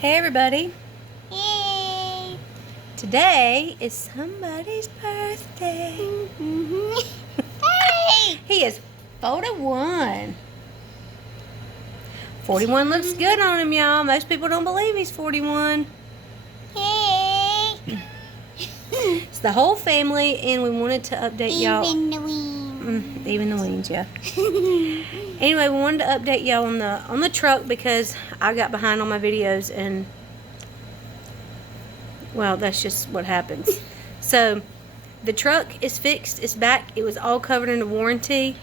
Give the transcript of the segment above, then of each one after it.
Hey everybody, Yay! today is somebody's birthday. Hey! He is 41. 41 looks good on him, y'all. Most people don't believe he's 41. Hey! It's the whole family, and we wanted to update y'all. Even the wind. Even the weens, yeah. Anyway, we wanted to update y'all on the truck because I got behind on my videos, and well, that's just what happens. So the truck is fixed. It's back. It was all covered in a warranty.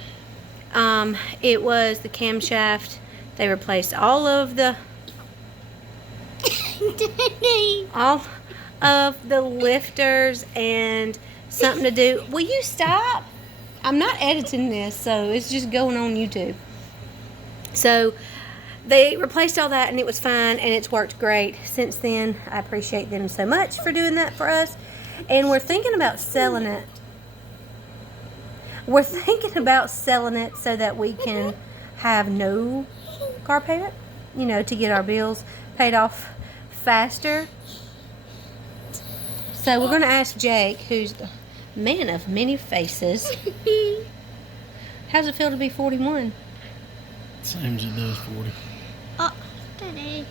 It was the camshaft. They replaced all of the lifters and something to do. Will you stop? I'm not editing this, so it's just going on YouTube. So they replaced all that, and it was fine, and it's worked great since then. I appreciate them so much for doing that for us. And we're thinking about selling it. We're thinking about selling it so that we can have no car payment, to get our bills paid off faster. So we're going to ask Jake, who's the man of many faces, how's it feel to be 41? Same as it does 40. Oh, today.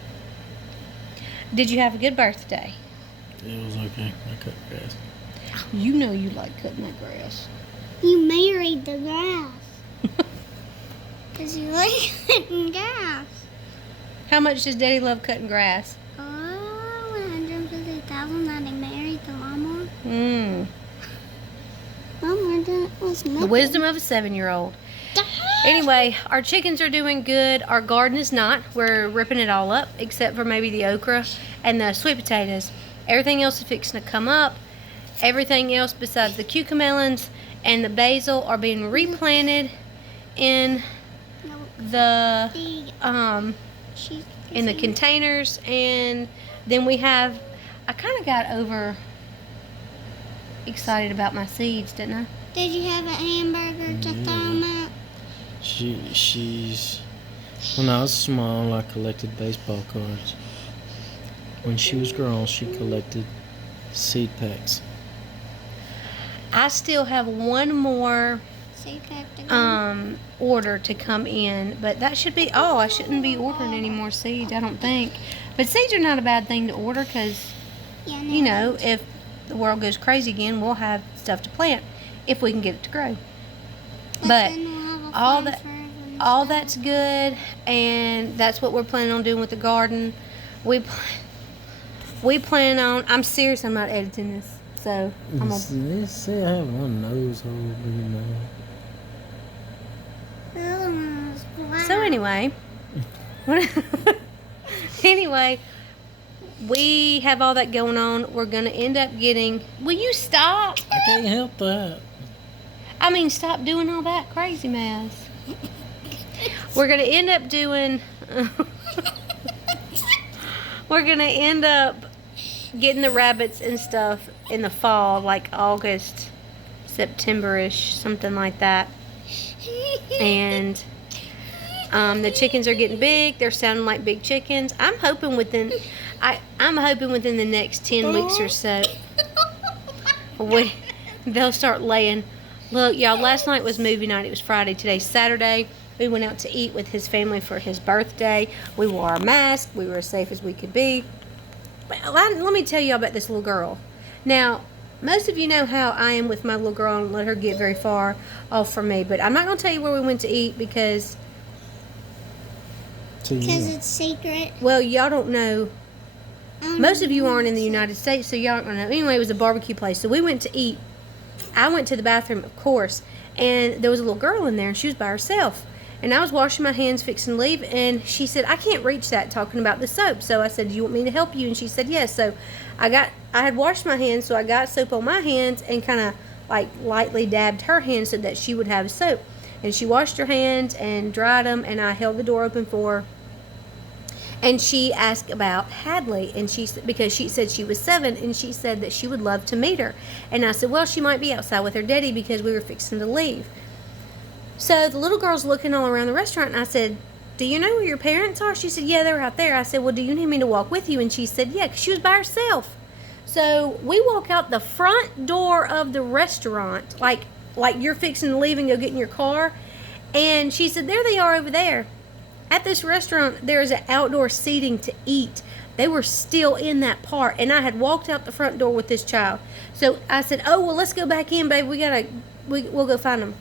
Did you have a good birthday? It was okay. I cut grass. You know you like cutting that grass. You married the grass. Because you like cutting grass. How much does Daddy love cutting grass? Oh, 150,000 that he married the lawnmower. Lawnmower was nothing. The wisdom of a 7-year-old. Anyway, our chickens are doing good. Our garden is not. We're ripping it all up, except for maybe the okra and the sweet potatoes. Everything else is fixing to come up. Everything else besides the cucamelons and the basil are being replanted in the containers. And then we have, I kind of got over excited about my seeds, didn't I? Did you have a hamburger to throw them out? When I was small, I collected baseball cards. When she was grown, she collected seed packs. I still have one more So order to come in, but that should be all. I shouldn't be ordering any more seeds, I don't think. But seeds are not a bad thing to order because, if the world goes crazy again, we'll have stuff to plant if we can get it to grow. But all that's good, and that's what we're planning on doing with the garden. We plan on. I'm serious. I'm not editing this, so I'm gonna. They say I have one nose hole big enough. So anyway, we have all that going on. We're gonna end up getting. Will you stop? I can't help that. I mean, stop doing all that crazy mess. We're gonna end up doing. We're gonna end up getting the rabbits and stuff in the fall, like August, September-ish, something like that. And the chickens are getting big. They're sounding like big chickens. I'm hoping within the next 10 weeks or so, they'll start laying. Look, y'all, last night was movie night. It was Friday. Today's Saturday. We went out to eat with his family for his birthday. We wore our mask. We were as safe as we could be. Let me tell you about this little girl. Now, most of you know how I am with my little girl. I don't let her get very far off from me. But I'm not going to tell you where we went to eat because it's secret. Well, y'all don't know. Most of you aren't in the United States, so y'all aren't going to know. Anyway, it was a barbecue place. So we went to eat. I went to the bathroom, of course, and there was a little girl in there, and she was by herself. And I was washing my hands, fixing to leave, and she said, I can't reach that, talking about the soap. So I said, do you want me to help you? And she said, yes. So I had washed my hands, so I got soap on my hands and kind of like lightly dabbed her hands so that she would have soap. And she washed her hands and dried them, and I held the door open for her. And she asked about Hadley, and because she said she was 7, and she said that she would love to meet her. And I said, well, she might be outside with her daddy because we were fixing to leave. So the little girl's looking all around the restaurant, and I said, do you know where your parents are? She said, yeah, they're out there. I said, well, do you need me to walk with you? And she said, yeah, because she was by herself. So we walk out the front door of the restaurant, like you're fixing to leave and go get in your car. And she said, there they are over there. At this restaurant, there is an outdoor seating to eat. They were still in that part, and I had walked out the front door with this child. So I said, oh, well, let's go back in, babe. We'll go find them.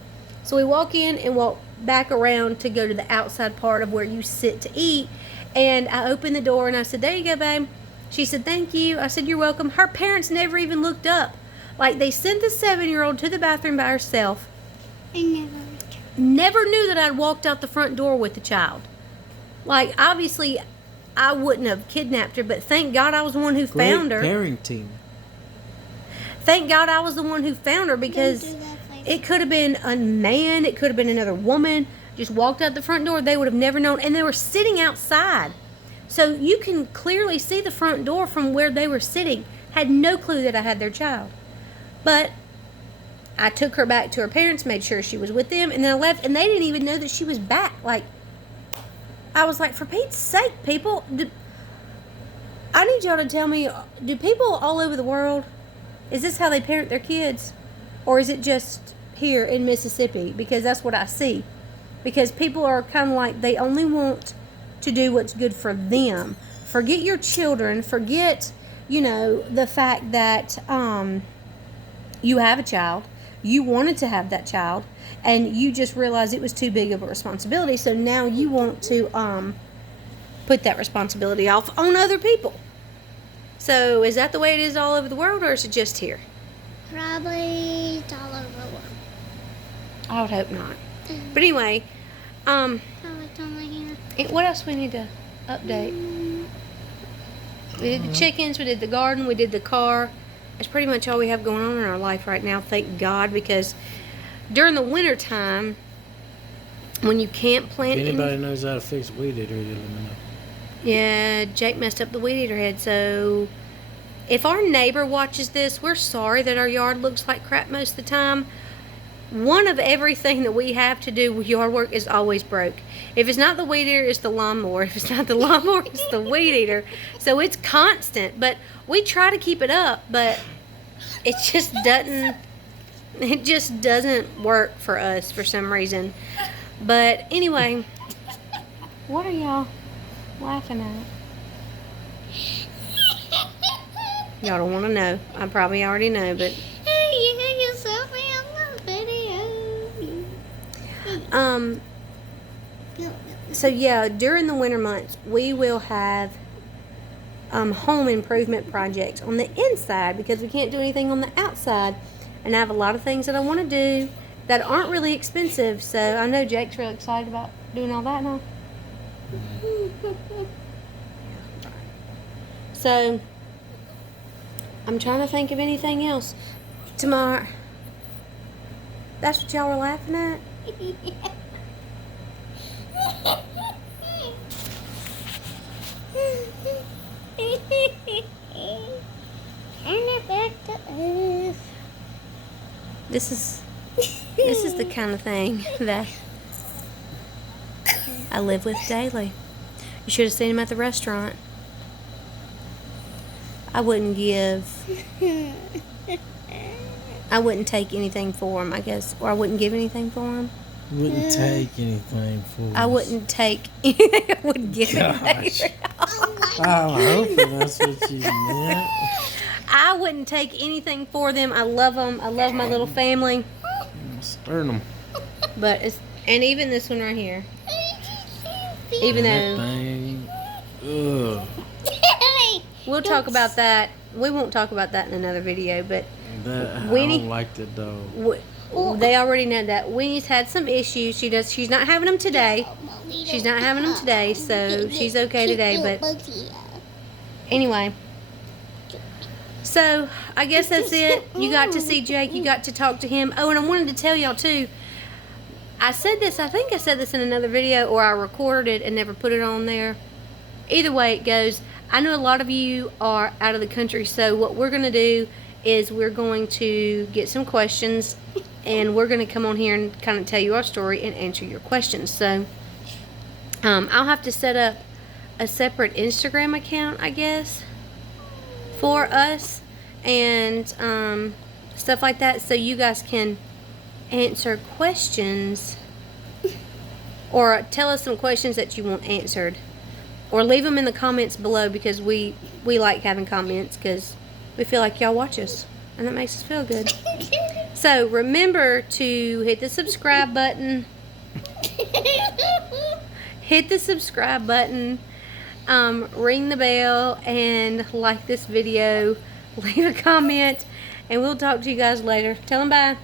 So we walk in and walk back around to go to the outside part of where you sit to eat. And I opened the door, and I said, there you go, babe. She said, thank you. I said, you're welcome. Her parents never even looked up. Like, they sent the 7-year-old to the bathroom by herself. And Never knew that I'd walked out the front door with the child. Like, obviously, I wouldn't have kidnapped her, but thank God I was the one who found her. Great parenting. Thank God I was the one who found her, because Don't do that, please. it could have been a man, it could have been another woman, just walked out the front door. They would have never known, and they were sitting outside. So you can clearly see the front door from where they were sitting. Had no clue that I had their child. But I took her back to her parents, made sure she was with them, and then I left, and they didn't even know that she was back. Like, I was like, for Pete's sake, people, I need y'all to tell me, do people all over the world, is this how they parent their kids? Or is it just here in Mississippi? Because that's what I see. Because people are kind of like, they only want to do what's good for them. Forget your children. Forget, the fact that you have a child. You wanted to have that child, and you just realized it was too big of a responsibility. So now you want to put that responsibility off on other people. So is that the way it is all over the world, or is it just here? Probably it's all over the world. I would hope not. But anyway, Probably it's only here. what else we need to update? We did the chickens, we did the garden, we did the car. That's pretty much all we have going on in our life right now, thank God, because during the winter time, when you can't plant If anybody knows how to fix a weed eater, you let me know. Yeah, Jake messed up the weed eater head. So if our neighbor watches this, we're sorry that our yard looks like crap most of the time. One of everything that we have to do with yard work is always broke. If it's not the weed eater, it's the lawnmower. If it's not the lawnmower, it's the weed eater. So it's constant. But we try to keep it up, but it just doesn't work for us for some reason. But anyway, what are y'all laughing at? Y'all don't want to know. I probably already know, but You got yourself in the video. so yeah, during the winter months, we will have home improvement projects on the inside, because we can't do anything on the outside. And I have a lot of things that I want to do that aren't really expensive. So I know Jake's real excited about doing all that now. So I'm trying to think of anything else. Tomorrow. That's what y'all were laughing at? Turn it back to us. This is the kind of thing that I live with daily. You should have seen him at the restaurant. I wouldn't take anything for him, I guess. Or I wouldn't give anything for him. Wouldn't take anything for I us. wouldn't take anything. I wouldn't give Gosh. anything. I'm hoping that's what you meant. I wouldn't take anything for them. I love them. I love my little family. Sternum. But and even this one right here. Even That though thing. Ugh. we'll talk about that. We won't talk about that in another video, but I Winnie- don't like the dog. they already know that Winnie's had some issues. She's not having them today. She's not having them today, so she's okay today. But anyway, so I guess that's it. You got to see Jake. You got to talk to him. Oh, and I wanted to tell y'all too. I think I said this in another video, or I recorded it and never put it on there. Either way it goes, I know a lot of you are out of the country, so what we're going to do is we're going to get some questions, and we're going to come on here and kind of tell you our story and answer your questions. So I'll have to set up a separate Instagram account, I guess, for us and stuff like that, so you guys can answer questions or tell us some questions that you want answered, or leave them in the comments below, because we like having comments because we feel like y'all watch us and that makes us feel good. So remember to hit the subscribe button. Hit the subscribe button, ring the bell, and like this video. Leave a comment, and we'll talk to you guys later. Tell them bye.